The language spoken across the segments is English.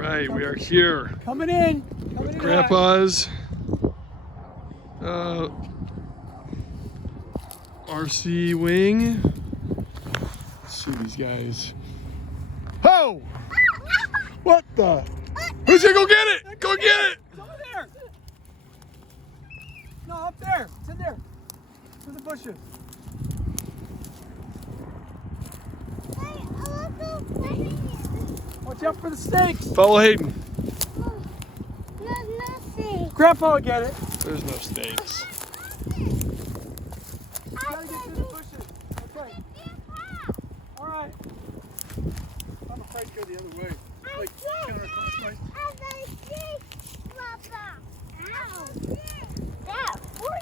right, we are here. Coming in. Coming in. Grandpa's RC wing. Let's see these guys. Oh! What the? Who's gonna go get it? Go get it! It's over there. No, up there. It's in there. Through the bushes. Watch out for the snakes. Follow Hayden. Grandpa will get it. There's no snakes. Gotta get through the bushes. Okay. All right. I'm afraid to go the other way. Like counterclockwise.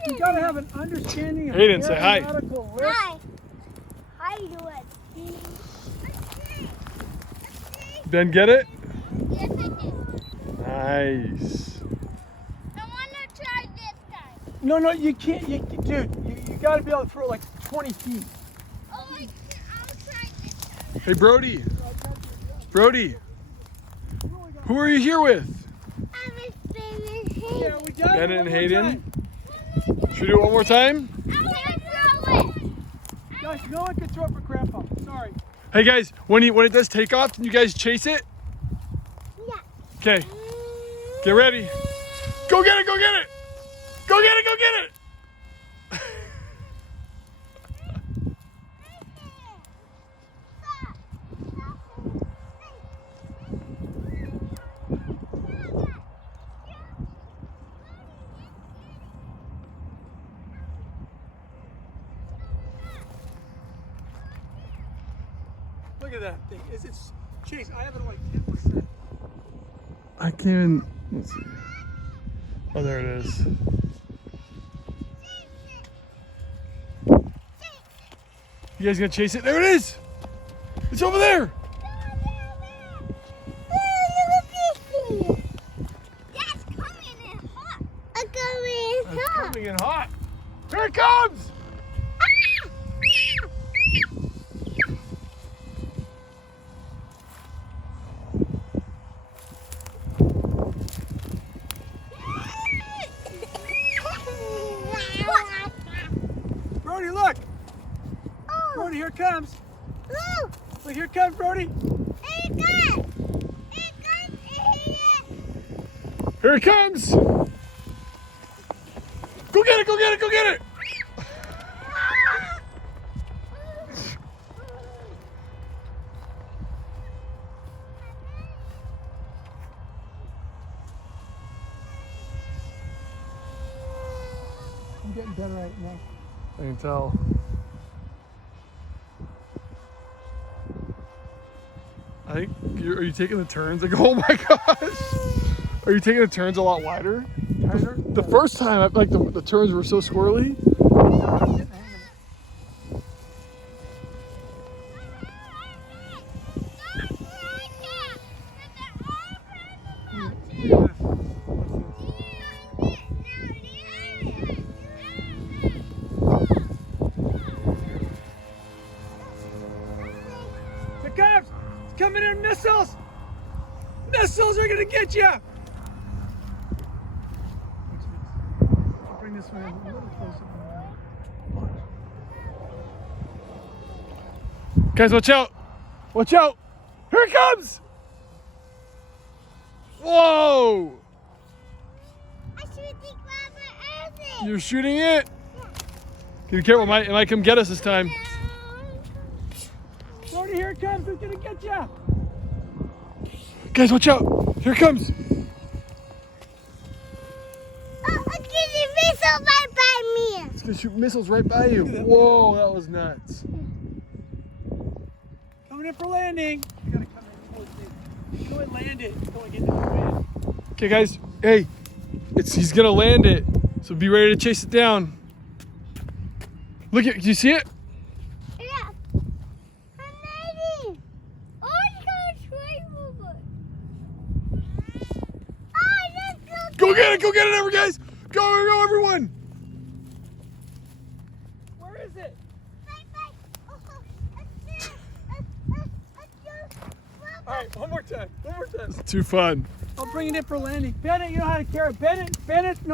You gotta have an understanding of Hayden, say hi. aeronautical risk. Hi. How you doing? Ben, get it? Yes, I did. Nice. I want to try this time. No, you can't. Dude, you gotta be able to throw like 20 feet. Oh, I'll try this time. Hey, Brody. Brody, who are you here with? I'm a famous Yeah, we got it. Bennett and One more Hayden. time. Should we do it one more time? I'm going to throw it. Guys, no one can throw it for Grandpa. Sorry. Hey guys, when it does take off, can you guys chase it? Yeah. Okay, get ready. Go get it, go get it! Go get it, go get it! Look at that thing. It's Chase, I have it at like 10%. I can't even, let's see. Oh, there it is. You guys gonna chase it? There it is! It's over there! That's coming in hot. It's coming in hot. Here it comes! Brody, look! Brody, here it comes. Look, here it comes, Brody. Here it comes! Go get it, go get it, go get it! I'm getting better right now. I can tell. I think are you taking the turns? Like, oh my gosh! Are you taking the turns a lot wider? The first time, like the turns were so squirrely. I'm getting the hang of it. Here it comes! It's coming in missiles! Missiles are gonna get you! I'll bring this one in a little closer. Guys, watch out! Watch out! Here it comes! Whoa! You're shooting it? Be careful, it might come get us this time. Brody, here it comes! It's gonna get you! Guys, watch out! Here it comes! It's gonna shoot missiles right by you. Whoa, that was nuts. Coming in for landing. You gotta come in. Go and land it. Go and get in the wind. Okay, guys. Hey, he's gonna land it, so be ready to chase it down. Look at, do you see it? Go get it, everyone, guys! Go, everyone! Where is it? All right, one more time. One more time. Too fun. I'll bring it in for landing. Bennett, you know how to carry it. Bennett, no.